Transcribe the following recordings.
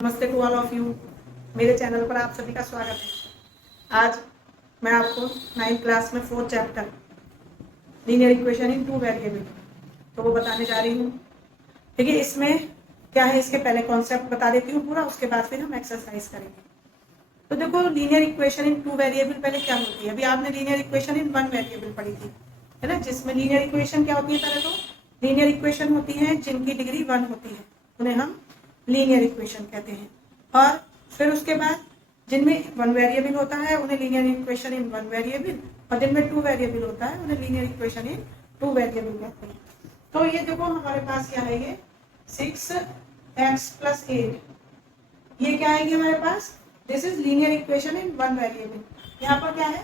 नमस्ते to all of you. मेरे channel पर आप सभी का स्वागत है। आज मैं आपको 9th क्लास में 4th चैप्टर लीनियर इक्वेशन इन टू वेरिएबल तो वो बताने जा रही हूँ। देखिए इसमें क्या है, इसके पहले कॉन्सेप्ट बता देती हूँ पूरा, उसके बाद फिर हम एक्सरसाइज करेंगे। तो देखो लीनियर इक्वेशन इन टू वेरिएबल पहले क्या होती है। अभी आपने linear equation in one variable पढ़ी थी, है ना, जिसमें लीनियर इक्वेशन क्या होती है। पहले तो लीनियर इक्वेशन होती है जिनकी डिग्री 1 होती है, उन्हें हम लीनियर इक्वेशन कहते हैं। और फिर उसके बाद जिनमें वन वेरिएबल होता है उन्हें linear equation in one variable, और जिनमें टू वेरिएबल होता है उन्हें लीनियर इक्वेशन इन टू वेरिएबल कहते हैं। तो ये देखो हमारे पास क्या है, ये 6x + 8, ये क्या आएगी हमारे पास, this is linear equation in one variable. यहाँ पर क्या है,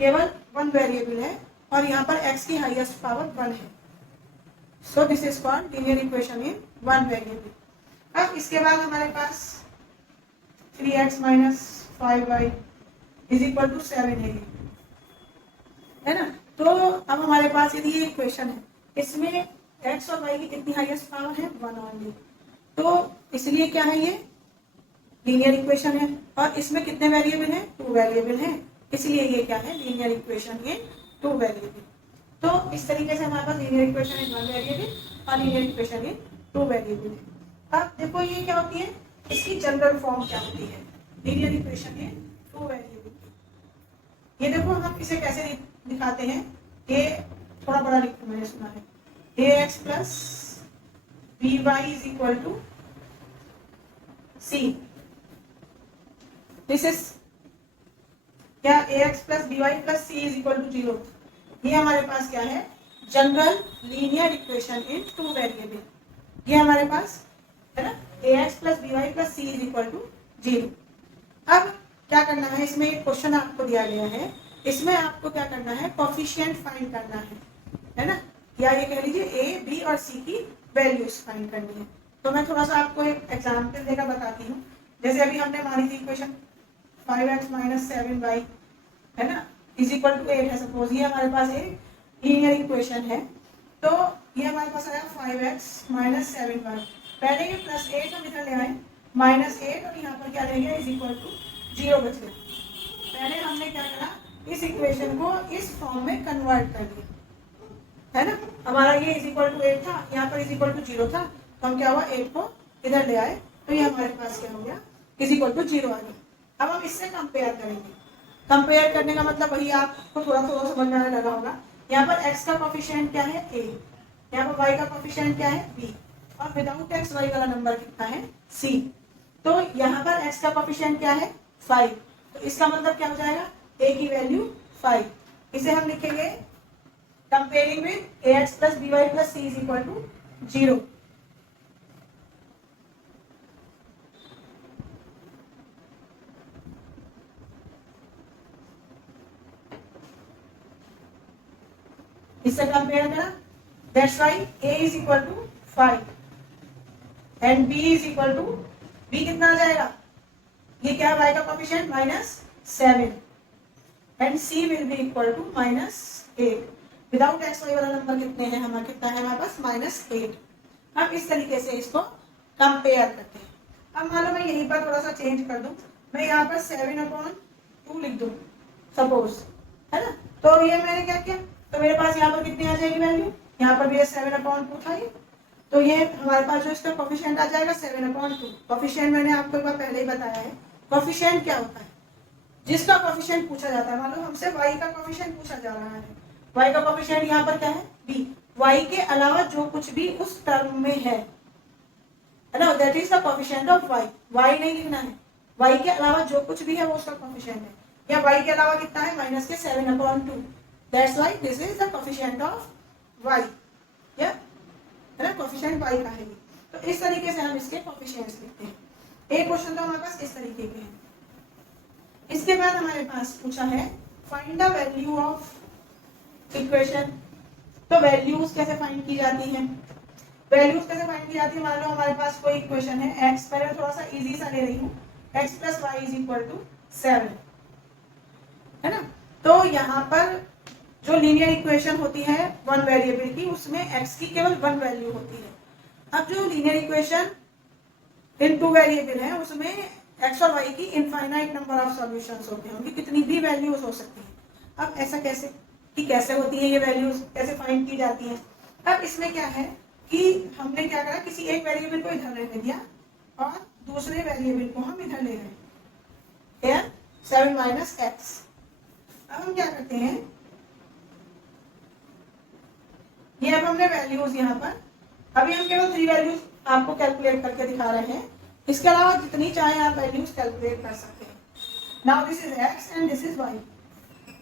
केवल वन वेरिएबल है और यहाँ पर x की हाईएस्ट पावर 1 है। So this is called linear equation in one variable. अब इसके बाद हमारे पास 3x - 5y = 7 है ना। तो अब हमारे पास यदि ये इक्वेशन है, इसमें x और y की कितनी हाईएस्ट पावर है, 1 ओनली। तो इसलिए क्या है, ये लीनियर इक्वेशन है। और इसमें कितने वेरिएबल हैं, 2 वेरिएबल हैं, इसलिए ये क्या है, लीनियर इक्वेशन इन 2 वेरिएबल। तो इस तरीके से हमारे पास linear equation in one variable और लीनियर इक्वेशन इन 2 वेरिएबल है। अब देखो ये क्या होती है, इसकी जनरल फॉर्म क्या होती है, लीनियर इक्वेशन इन टू वेरिएबल की। ये देखो हम इसे कैसे दिखाते हैं, ये थोड़ा बड़ा लिखो, मैंने सुना है, ax + by = c। This is क्या, ax + by + c = 0। ये हमारे पास क्या है, जनरल लीनियर इक्वेशन इन टू वेरिएबल। ये हमारे पास है ना, ax + by + c = 0। अब क्या करना है, इसमें एक क्वेश्चन आपको दिया गया है, इसमें आपको क्या करना है, कोफिशिएंट फाइंड करना है ना, या ये कह लीजिए a, b और c की वैल्यूज फाइंड करनी है। तो मैं थोड़ा सा आपको एक एग्जांपल देकर बताती हूँ। जैसे अभी हमने मानी थी इक्वेशन 5x - 7y है ना = 8 है। सपोज ये हमारे पास एक लीनियर इक्वेशन है। तो ये हमारे पास आया 5x - 7y, पहले ये +8 हम इधर ले आए, -8 और यहाँ पर क्या लेंगे, = 0 बच गया। पहले हमने क्या करा, इस इक्वेशन को इस फॉर्म में कन्वर्ट कर दिया, है ना। हमारा ये =8 था, यहाँ पर =0 था, तो हम क्या हुआ, 8 को इधर ले आए, तो ये हमारे पास क्या हो गया, =0 आ गया। अब हम इससे कंपेयर करेंगे। कंपेयर करने का मतलब वही आपको थोड़ा थोड़ा समझ में आने लगा होगा। यहाँ पर x का कोफिशिएंट क्या है, a, यहाँ पर y का कोफिशिएंट क्या है, b, और विदाउट x y वाला नंबर कितना है, c। तो यहाँ पर x का कोफिशिएंट क्या है, 5। तो इसका मतलब क्या हो जाएगा, a की वैल्यू 5। इसे हम लिखेंगे comparing with ax + by + c = 0। इससे कंपेयर करा, that's why a = 5 and b कितना आ जाएगा, ये क्या है, y का coefficient -7 and c will B = -8। Without x y वाला नंबर कितने हैं, हमारा कितना है, हमारे पास -8। हम इस तरीके से इसको कंपेयर करते हैं। अब मान लो मैं यहीं पर थोड़ा सा चेंज कर दूं, मैं यहाँ पर 7/2 लिख दूं सपोज, है ना। तो ये मैंने क्या किया, तो मेरे पास यहाँ पर कितनी आ जाएगी वैल्यू, यहाँ पर भी ये 7/2 था ये, तो ये हमारे पास जो इसका कोफिशिएंट आ जाएगा 7/2। कोफिशिएंट मैंने आपको एक बार पहले ही बताया है। कोफिशिएंट क्या होता है, जिसका कोफिशिएंट पूछा जाता है। मान लो हमसे y का कोफिशिएंट पूछा जा रहा है, y का कोफिशिएंट यहाँ पर क्या है, b, y के अलावा जो कुछ भी उस टर्म में है ना, that is the coefficient of y। y नहीं लिखना है, y के अलावा जो कुछ भी है वो उसका कोफिशिएंट है। या y के अलावा कितना है, -7/2, that's why this is the coefficient of y। या है ना, कोफिशिएंट y का है। तो इस तरीके से हम इसके कोफिशिएंट्स लिखते हैं। एक क्वेश्चन तो हमारे पास इस तरीके के हैं। इसके बाद हमारे पास पूछा है find the value of equation. तो वैल्यूज कैसे फाइंड की जाती हैं, वैल्यूज कैसे फाइंड की जाती है। मान लो हमारे पास कोई इक्वेशन है x, पहले थोड़ा सा इजी सा ले रही हूँ, x + y = 7, है ना। तो यहाँ पर जो लीनियर इक्वेशन होती है वन वेरिएबल की, उसमें x की केवल 1 वैल्यू होती है। अब जो लीनियर इक्वेशन इन टू वेरिएबल है उसमें एक्स और वाई की इनफाइनाइट नंबर ऑफ सॉल्यूशंस होते हैं, उनकी कितनी भी वैल्यूज हो सकती हैं। अब ऐसा कैसे कि कैसे होती है ये वैल्यूज, कैसे फाइंड की जाती हैं। अब इसमें क्या है कि हमने क्या करा, किसी एक वेरिएबल को इधर रहने दिया और दूसरे वेरिएबल को हम इधर ले गए, 7 माइनस एक्स। अब हम क्या करते हैं, ये अब हमने वैल्यूज यहाँ पर, अभी हम केवल 3 वैल्यूज आपको कैलकुलेट करके दिखा रहे हैं, इसके अलावा जितनी चाहे आप वैल्यूज कैलकुलेट कर सकते हैं। Now this is X and this is Y.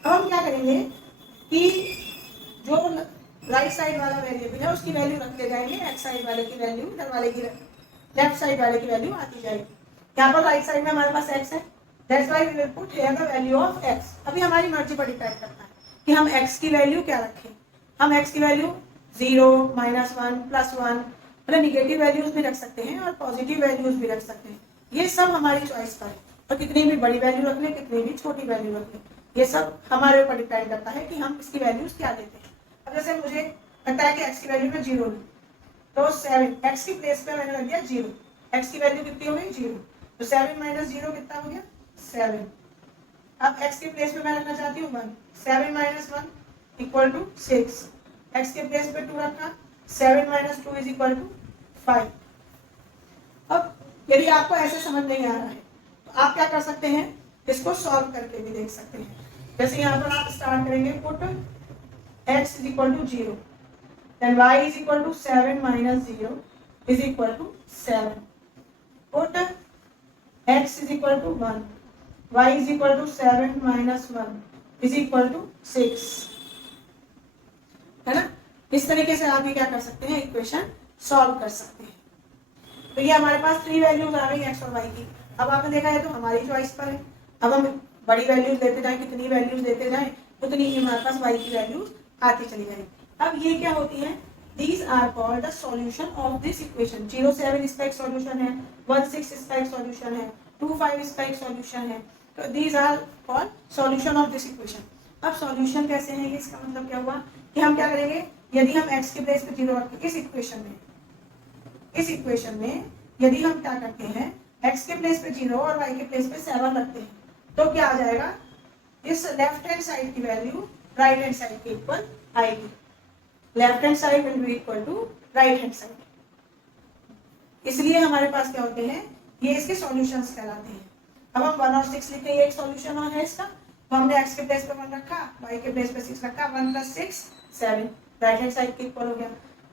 अब हम क्या करेंगे कि जो राइट साइड वाला वेरिएबल है उसकी वैल्यू रखते जाएंगे, एक्स साइड वाले की वैल्यू इधर वाले की, लेफ्ट साइड वाले की वैल्यू आती जाएगी। यहाँ पर राइट साइड में हमारे पास एक्स है, that's why we will put here the value of X. अभी हमारी मर्जी पर डिपेंड करता है कि हम एक्स की वैल्यू क्या रखें। हम एक्स की वैल्यू 0, -1, +1, मतलब निगेटिव वैल्यूज भी रख सकते हैं और पॉजिटिव वैल्यूज भी रख सकते हैं। ये सब हमारी चॉइस पर है, और कितनी भी बड़ी वैल्यू रख लें, कितनी भी छोटी वैल्यू रख लें, ये सब हमारे ऊपर डिपेंड करता है कि हम इसकी वैल्यूज क्या देते हैं। अब जैसे मुझे लगता है कि एक्स की वैल्यू में 0 लूँ, तो 7 एक्स की प्लेस पे मैंने रख दिया 0। एक्स की वैल्यू कितनी हो गई 0, तो 7 माइनस 0 कितना हो गया 7। अब एक्स की प्लेस पे मैं रखना चाहती हूँ 1, 7 माइनस 1 इक्वल टू 6। एक्स के प्लेस पे 2 रखा, 7 माइनस 2 इज इक्वल टू 5। अब यदि आपको ऐसे समझ नहीं आ रहा है तो आप क्या कर सकते हैं, इसको सॉल्व करके भी देख सकते हैं। जैसे यहाँ पर आप स्टार्ट करेंगे, put x is equal to 0, then y is equal to 7 minus 0 is equal to 7, put x is equal to 1, y is equal to 7 minus 1 is equal to 6, है ना। इस तरीके से आप ये क्या कर सकते हैं, इक्वेशन सॉल्व कर सकते हैं। तो ये हमारे पास 3 वैल्यूज आ गई एक्स और वाई की। अब आपने देखा है तो हमारी चॉइस पर है। अब हम बड़ी वैल्यूज लेते जाएं, कितनी वैल्यूज लेते जाएं उतनी ही हमारे पास वाई की वैल्यूज आती चली जाएगी। अब ये क्या होती है, these are called the solution of this equation. 0,7 इसका एक सॉल्यूशन है, 1,6 इसका एक सॉल्यूशन है, 2,5 इसका एक सॉल्यूशन है। तो these are called solution of this equation. अब सॉल्यूशन कैसे है, ये इसका मतलब क्या हुआ कि हम क्या करेंगे, यदि हम x के प्लेस पे 0 रखें इस इक्वेशन में यदि हम क्या करते हैं, x के प्लेस पे 0 और y के प्लेस पे 7 रखते हैं, तो क्या आ जाएगा, इस लेफ्ट हैंड साइड की वैल्यू राइट हैंड साइड के इक्वल आएगी। Left hand side will be equal to right hand side. इसलिए हमारे पास क्या होते हैं, ये इसके सॉल्यूशंस कहलाते हैं। अब हम 1 और 6 लिखे, ये एक सॉल्यूशन है इसका, तो हमने x के प्लेस पे 1 रखा, y के प्लेस पे 6 रखा, 1 + 6 7, राइट हैंड साइड के इक्वल हो गया।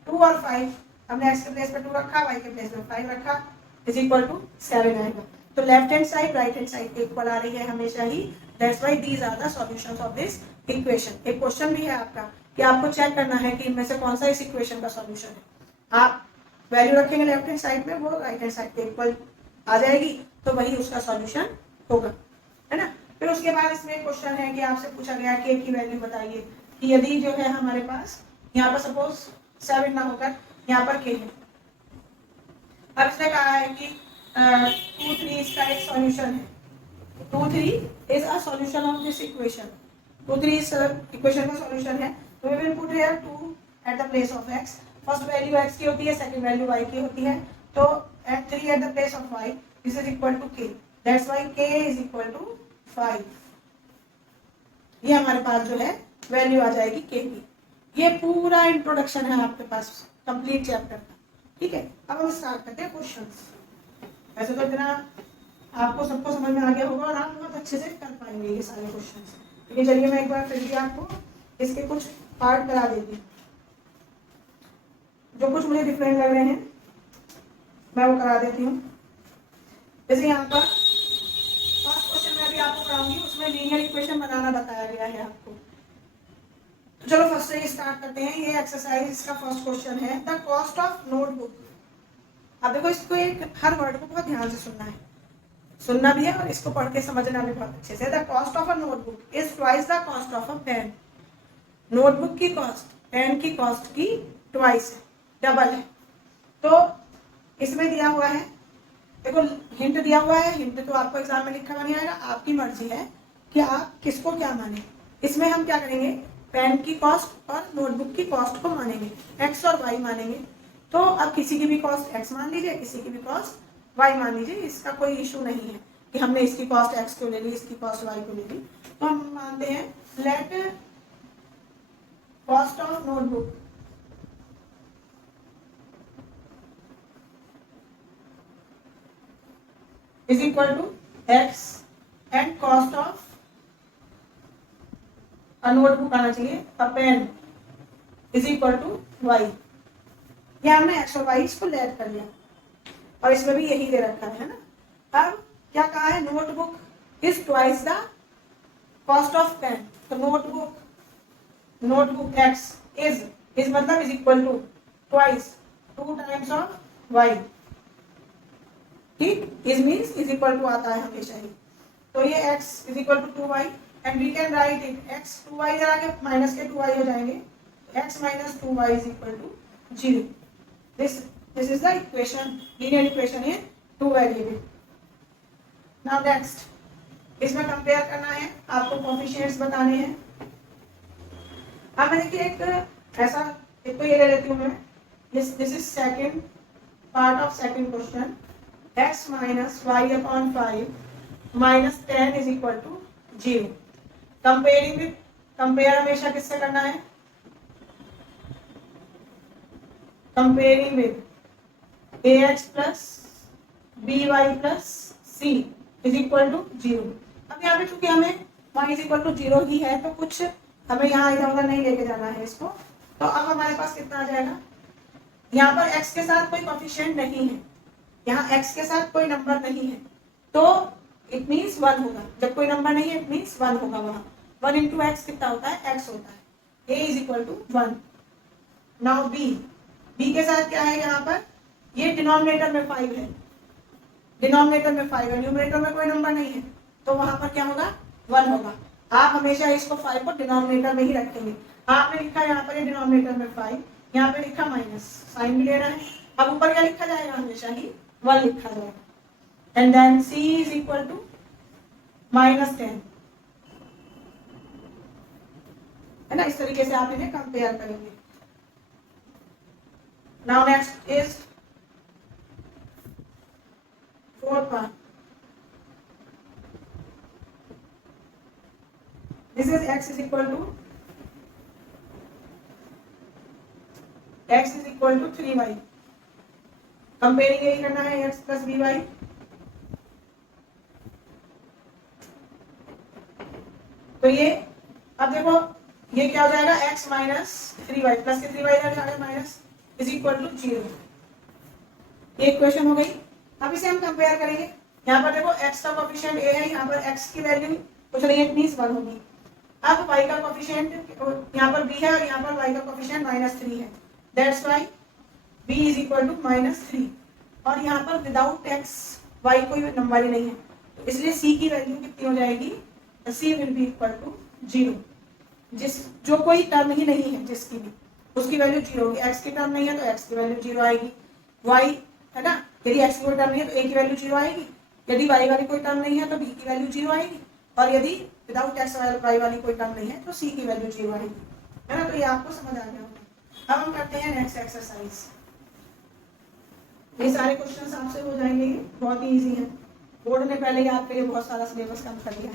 2 और 5 हमने x के प्लेस पे 2 रखा, y के प्लेस पे 5 रखा, इज इक्वल टू 7 आएगा। तो left hand side right hand side के इक्वल आ रही है हमेशा ही, that's why these are the solutions of this equation. एक क्वेश्चन भी है आपका कि आपको चेक करना है कि इनमें से कौन सा इस इक्वेशन का सॉल्यूशन है। आप वैल्यू रखेंगे लेफ्ट हैंड साइड में, वो राइट हैंड साइड के इक्वल आ जाएगी, तो वही उसका सॉल्यूशन होगा, है ना। फिर उसके बाद इसमें एक क्वेश्चन है कि आपसे पूछा गया k की वैल्यू बताइए, कि यदि जो है हमारे पास यहाँ पर सपोज 7 ना होकर यहाँ पर k है। अब इसने कहा है कि 2, 3 इसका एक सॉल्यूशन है, 2, 3 is a solution of this equation. 2, 3 इस इक्वेशन का सॉल्यूशन है, तो we will put here 2 at the place of x। First value x की होती है, सेकंड वैल्यू y की होती है, तो at 3 at the place of y, this is equal to k, that's why k is equal to 5। ये हमारे पास जो है वैल्यू आ जाएगी k की। ये पूरा इंट्रोडक्शन है आपके पास कंप्लीट चैप्टर का, ठीक है। अब हम स्टार्ट करते हैं क्वेश्चंस। ऐसे तो इतना आपको सबको समझ में आ गया होगा और आप बहुत अच्छे से कर पाएंगे ये सारे क्वेश्चंस, लेकिन चलिए मैं एक बार फिर भी आपको इसके कुछ पार्ट करा देती हूँ, जो कुछ मुझे डिफरेंट लग रहे हैं मैं वो करा देती हूँ। जैसे यहाँ पर फर्स्ट क्वेश्चन मैं भी आपको कराऊंगी, उसमें लीनियर इक्वेशन बनाना बताया गया है आपको। तो चलो फर्स्ट से स्टार्ट करते हैं। ये एक्सरसाइज इसका फर्स्ट क्वेश्चन है, द कॉस्ट ऑफ नोटबुक। अब देखो इसको एक हर वर्ड को बहुत ध्यान से सुनना है, सुनना भी है और इसको पढ़ के समझना भी बहुत अच्छे से। The cost of a notebook is twice the cost of a pen. Notebook की कॉस्ट पेन की कॉस्ट की ट्वाइस है, डबल है। तो इसमें दिया हुआ है, देखो हिंट दिया हुआ है, हिंट तो आपको एग्जाम में लिखा नहीं आएगा, आपकी मर्जी है कि आप किसको क्या माने। इसमें हम क्या करेंगे, पेन की कॉस्ट और नोटबुक की कॉस्ट को मानेंगे, एक्स और वाई मानेंगे। तो अब किसी की भी कॉस्ट एक्स मान लीजिए, किसी की भी कॉस्ट y मान लीजिए, इसका कोई इशू नहीं है कि हमने इसकी कॉस्ट x क्यों ले ली, इसकी कॉस्ट y क्यों ले ली। तो हम मानते हैं let cost of notebook is equal to x and cost of a notebook आना चाहिए a pen is equal to y। या हमने x और y इसको लेट कर लिया और इसमें भी यही दे रखा है ना। अब क्या कहा है, notebook is twice the cost of pen. तो नोटबुक x इज मतलब is equal to twice 2 times of y। ठीक, is means is equal to आता है हमेशा ही। तो ये x is equal to 2y and we can write it x 2y जरा के माइनस के 2y हो जाएंगे, x minus 2y is equal to 0। This is the equation, linear equation in two variable. Now next, इसमें compare करना है, आपको coefficients बताने हैं। अब मैं देखिए एक ऐसा, एक तो ये ले लेती हूँ मैं, this is second part of second question, x minus Y upon 5 minus 10 is equal to 0। Comparing with, compare हमेशा किससे करना है, comparing with ax plus by plus c is equal to 0। अब यहाँ पे चूंकि हमें y इज इक्वल टू 0 ही है तो कुछ हमें यहाँ इधर उधर नहीं लेके जाना है इसको। तो अब हमारे पास कितना आ जाएगा, यहाँ पर x के साथ कोई कोफिशिएंट नहीं है, यहाँ x के साथ कोई नंबर नहीं है, तो इट मीन्स 1 होगा। जब कोई नंबर नहीं है इट मीन्स 1 होगा। वहाँ 1 इंटू एक्स कितना होता है, x होता है। a is equal to 1। Now b के साथ क्या है, यहाँ पर ये डिनोमिनेटर में 5 है, डिनोमिनेटर में 5 है, न्यूमरेटर में कोई नंबर नहीं है, तो वहां पर क्या होगा, 1 होगा। आप हमेशा इसको 5 को डिनोमिनेटर में ही रखेंगे। आपने लिखा यहाँ पर ये डिनोमिनेटर में 5, यहाँ पे लिखा माइनस, साइन भी लेना है। अब ऊपर क्या लिखा जाएगा, हमेशा ही 1 लिखा जाएगा। And then c is equal to minus 10, है ना। इस तरीके से आप इन्हें कंपेयर करेंगे। Now next is fourth part. This is x is equal to 3y. Comparing यही करना है, x प्लस by। तो ये अब देखो ये क्या हो जाएगा, x माइनस 3y प्लस के 3y इधर माइनस इज इक्वल टू 0। ये इक्वेशन हो गई। अब इसे हम कंपेयर करेंगे। यहाँ पर देखो x का कोफिशिएंट a है, यहाँ पर x की वैल्यू कुछ नहीं है, मीन्स 1 होगी। अब y का कोफिशिएंट यहाँ पर b है और यहाँ पर y का कोफिशिएंट -3 है, that's why b is equal to -3। और यहाँ पर विदाउट x y कोई नंबर ही नहीं है, इसलिए c की वैल्यू कितनी हो जाएगी, c will be equal to 0। जो कोई टर्म ही नहीं है जिसकी भी, उसकी वैल्यू 0 होगी। x की टर्म नहीं है तो x की वैल्यू 0 आएगी, y है ना, यदि x की कोई टर्म नहीं है तो a की वैल्यू 0 आएगी, यदि y वाली कोई टर्म नहीं है तो b की वैल्यू 0 आएगी, और यदि विदाउट x y वाली कोई टर्म नहीं है तो c की वैल्यू 0 आएगी, है ना। तो ये आपको समझ आ गया होगा। अब हम करते हैं नेक्स्ट एक्सरसाइज। ये सारे क्वेश्चंस आपसे हो जाएंगे, बहुत ही इजी है। बोर्ड ने पहले ही आपके लिए बहुत सारा सिलेबस कम कर दिया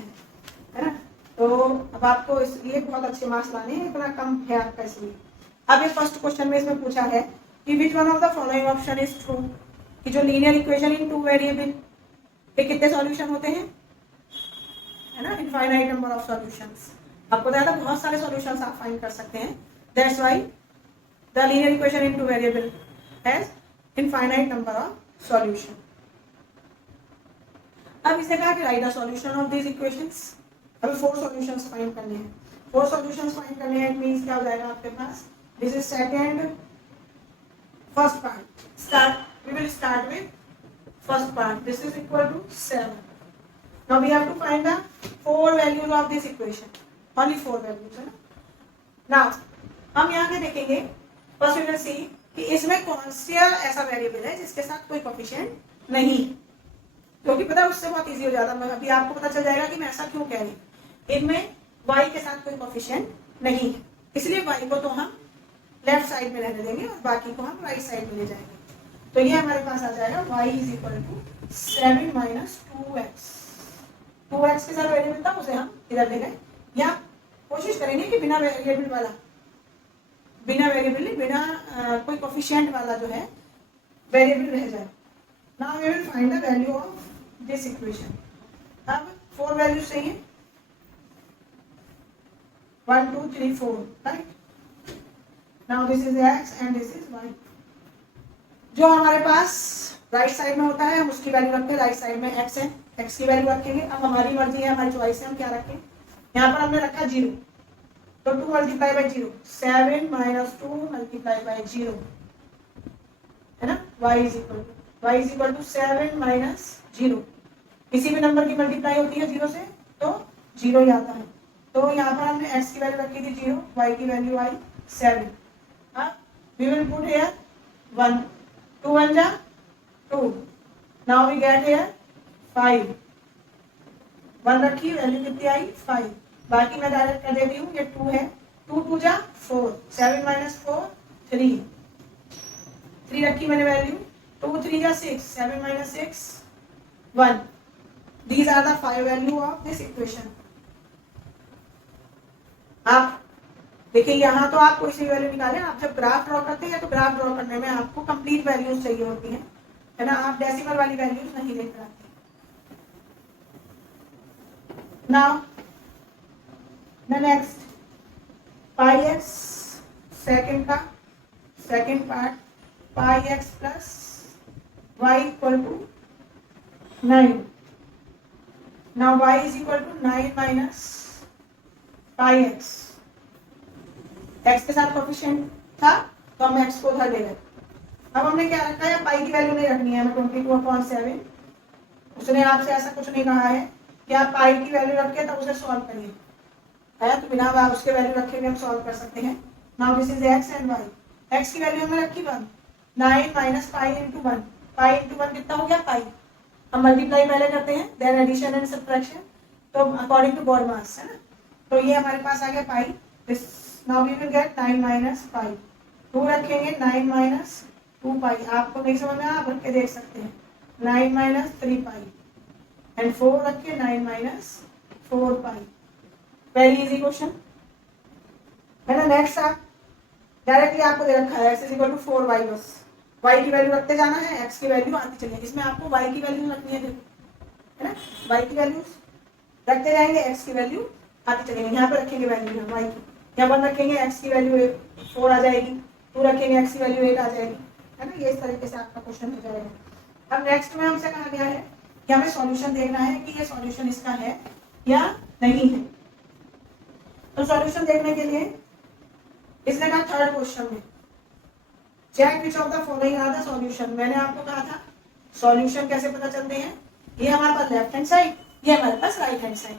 है ना। तो अब आपको इसलिए बहुत अच्छे मार्क्स लाने हैं, इतना कम है आपका इसलिए। अब ये फर्स्ट क्वेश्चन में इसमें पूछा है कि which one of the following option is true, कि जो लीनियर इक्वेशन इन 2 वेरिएबल पे कितने सॉल्यूशन होते हैं, है ना, इनफाइनाइट नंबर ऑफ सॉल्यूशंस। आपको बताया था बहुत सारे सॉल्यूशंस आप फाइंड कर सकते हैं, that's why the linear equation in 2 variable has infinite number of solution. अब इसे कहा कि right the solution of this equations. अभी 4 सॉल्यूशंस फाइंड करने हैं, 4 सॉल्यूशंस फाइंड करने हैं, इट मींस क्या हो जाएगा आपके पास, this is second first part. Start, we will start with first part. This is equal to 7. Now we have to find the 4 values of this equation. Only 4 values, है ना। Now हम यहाँ पे देखेंगे, first we will see कि इसमें कौन सा ऐसा वेरिएबल है जिसके साथ कोई कोफिशिएंट नहीं, क्योंकि पता है उससे बहुत इजी हो जाता है। अभी आपको पता चल जाएगा कि मैं ऐसा क्यों कह रही हूँ। इनमें y के साथ कोई कोफिशिएंट नहीं है, इसलिए y को तो हम लेफ्ट साइड में रहने देंगे और बाकी को हम राइट साइड में ले जाएंगे। तो ये हमारे पास आ जाएगा y is equal to 7 minus 2x। 2x के साथ वेरिएबल था उसे हम इधर ले गए, या कोशिश करेंगे कि बिना वेरिएबल वाला, बिना कोई कोफिशिएंट वाला जो है वेरिएबल रह जाए। Now we will find the value of this equation. अब 4 वैल्यूज चाहिए, 1 2 3 4, right. Now this is x and this is y। जो हमारे पास राइट साइड में होता है हम उसकी वैल्यू रखते हैं, राइट साइड में x है, x की वैल्यू रखेंगे। अब हमारी मर्जी है, हमारी चॉइस है हम क्या रखें। यहाँ पर हमने रखा 0, तो 2 multiply by 0, 7 minus 2 multiply by 0, है ना। y is equal to 7 minus 0। किसी भी नंबर की मल्टीप्लाई होती है 0 से तो 0 ही आता है। तो यहाँ पर हमने x की वैल्यू रखी थी 0, y की वैल्यू आई 7। अब वी विल पुट हियर 1, 2 1 जा 2, नाउ वी गेट हियर 5। 1 रखी, वैल्यू कितनी आई 5। बाकी मैं डायरेक्ट कर देती हूँ, ये 2 है, 2 2 जा 4, 7 माइनस 4 3, 3 रखी मैंने वैल्यू, 2 3 जा 6, 7 minus 6 1। These are the 5 value of this equation। आप देखिए यहाँ तो आप कोई सी वैल्यू निकालें, आप जब ग्राफ ड्रॉ करते हैं तो ग्राफ ड्रॉ करने में आपको कंप्लीट वैल्यूज चाहिए होती हैं, है ना। आप डेसिमल वाली वैल्यूज नहीं लेकर आते। Now the next pi X, second part pi X plus Y equal to 9। Now y is equal to 9 minus pi x। x के साथ कोफिशिएंट था तो हम x को उधर ले गए। अब हमने क्या रखा है, पाई की वैल्यू नहीं रखनी है, हमें 22/7। उसने आपसे ऐसा कुछ नहीं कहा है कि आप पाई की वैल्यू रख के तब उसे सॉल्व करिए, है तो बिना आप उसके वैल्यू रखे हुए हम सॉल्व कर सकते हैं। Now this is x and y। x की वैल्यू हमने रखी 1, 9 minus pi into 1, pi into 1 कितना हो गया पाई। हम मल्टीप्लाई पहले करते हैं, देन एडिशन एंड सब्ट्रैक्शन, तो अकॉर्डिंग टू बॉड मास, है ना। तो ये हमारे पास आ गया pi. This now we will get 9 minus pi. 2 रखेंगे, 9 माइनस 2 पाई। आपको नहीं समझ में आप रख के देख सकते हैं, 9 माइनस 3 पाई एंड 4 रखिए 9 माइनस 4 पाई। वेरी इजी क्वेश्चन, है ना। नेक्स्ट आप डायरेक्टली आपको दे रखा है x is equal to 4y बस y की वैल्यू रखते जाना है, x की वैल्यू आती चलेगी। इसमें आपको y की वैल्यू रखनी है, है ना। y की वैल्यू रखते जाएंगे, x की वैल्यू आती चलेगी। यहाँ पे रखेंगे वैल्यू y की, यहाँ 1 रखेंगे x की वैल्यू 4 आ जाएगी, 2 रखेंगे x की वैल्यू 8 आ जाएगी, है ना। ये इस तरीके से आपका क्वेश्चन हो जाएगा। अब नेक्स्ट में हमसे कहा गया है कि हमें सॉल्यूशन देखना है कि ये सॉल्यूशन इसका है या नहीं है। तो सॉल्यूशन देखने के लिए इसने कहा थर्ड क्वेश्चन में check which of the following are the solution. मैंने आपको कहा था सॉल्यूशन कैसे पता चलते हैं, ये हमारे पास लेफ्ट हैंड साइड, ये हमारे पास राइट हैंड साइड।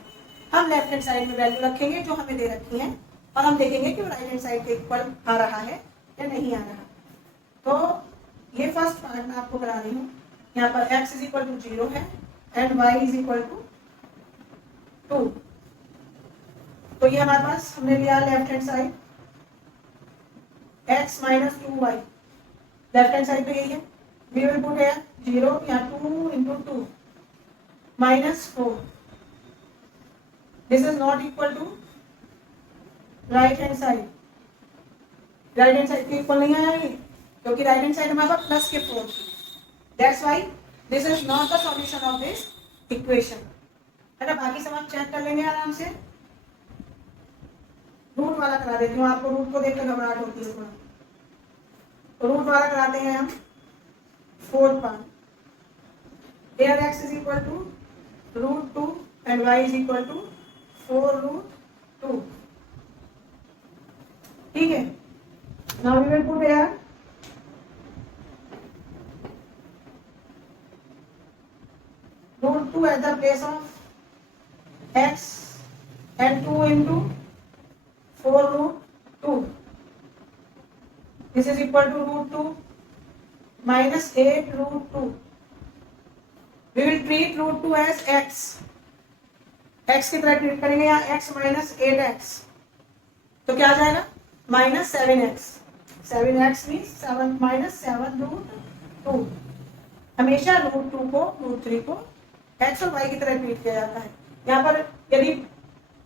हम लेफ्ट हैंड साइड में वैल्यू रखेंगे जो हमें दे रखी है और हम देखेंगे कि वो राइट हैंड साइड के इक्वल आ रहा है या नहीं आ रहा। तो ये फर्स्ट पार्ट मैं आपको करा रही हूँ। यहाँ पर x इज इक्वल टू 0 है and y is equal to 2। तो ये हमारे पास हमने लिया left hand side, x minus 2y, left hand side पे यही है। वी विल पुट हियर 0 या 2 into 2 minus 4। This is not equal to right hand side. Right hand side के इक्वल नहीं आया ये, क्योंकि राइट हैंड साइड हमारे पास प्लस के 4। That's why this is not the solution of this equation, है ना। बाकी सब आप चेक कर लेंगे आराम से। रूट वाला करा देती हूँ, आपको रूट को देख कर घबराहट होती है थोड़ा, तो रूट वाला कराते हैं हम 4 part. Here x is equal to √2 and y is equal to 4√2। ठीक है। Now we will put here √2 at the place of x and 2 into 4√2। This is equal to √2 minus 8√2। We will treat √2 as x, x की तरह treat करेंगे, या x minus 8x, तो क्या आ जाएगा minus 7x। 7x means 7 minus 7√2। 2। हमेशा root 2 को रूट 3 को एक्स और वाई की तरह ट्रीट किया जाता है। यहाँ पर यदि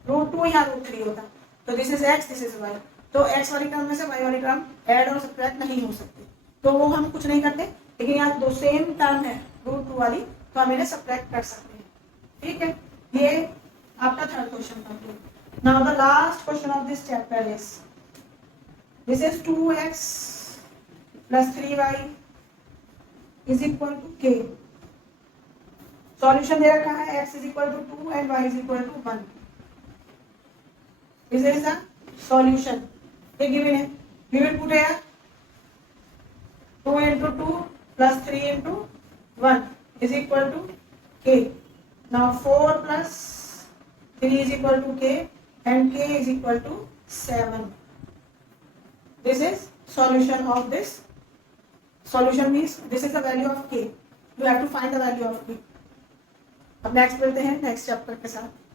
रूट 2 या रूट 3 होता तो this is X, this is Y, तो एक्स वाली टर्म में से वाई वाली टर्म ऐड और सब्ट्रैक्ट नहीं हो सकती, तो वो हम कुछ नहीं करते। लेकिन यहाँ दो सेम टर्म है रूट 2 वाली, तो हम इन्हें सब्ट्रैक्ट कर सकते हैं। ठीक है, ये आपका third question complete. Now the last question of this chapter is this is 2x plus 3y is equal to k। Solution दे रखा है x is equal to 2 and y is equal to 1। This is the solution। ये given है, we will put here 2 into 2 plus 3 into 1 is equal to k। Now 4 plus 3 is equal to k and k is equal to 7। This is solution of this। Solution means this is the value of k। You have to find the value of k। अब next बढ़ते हैं next chapter के साथ।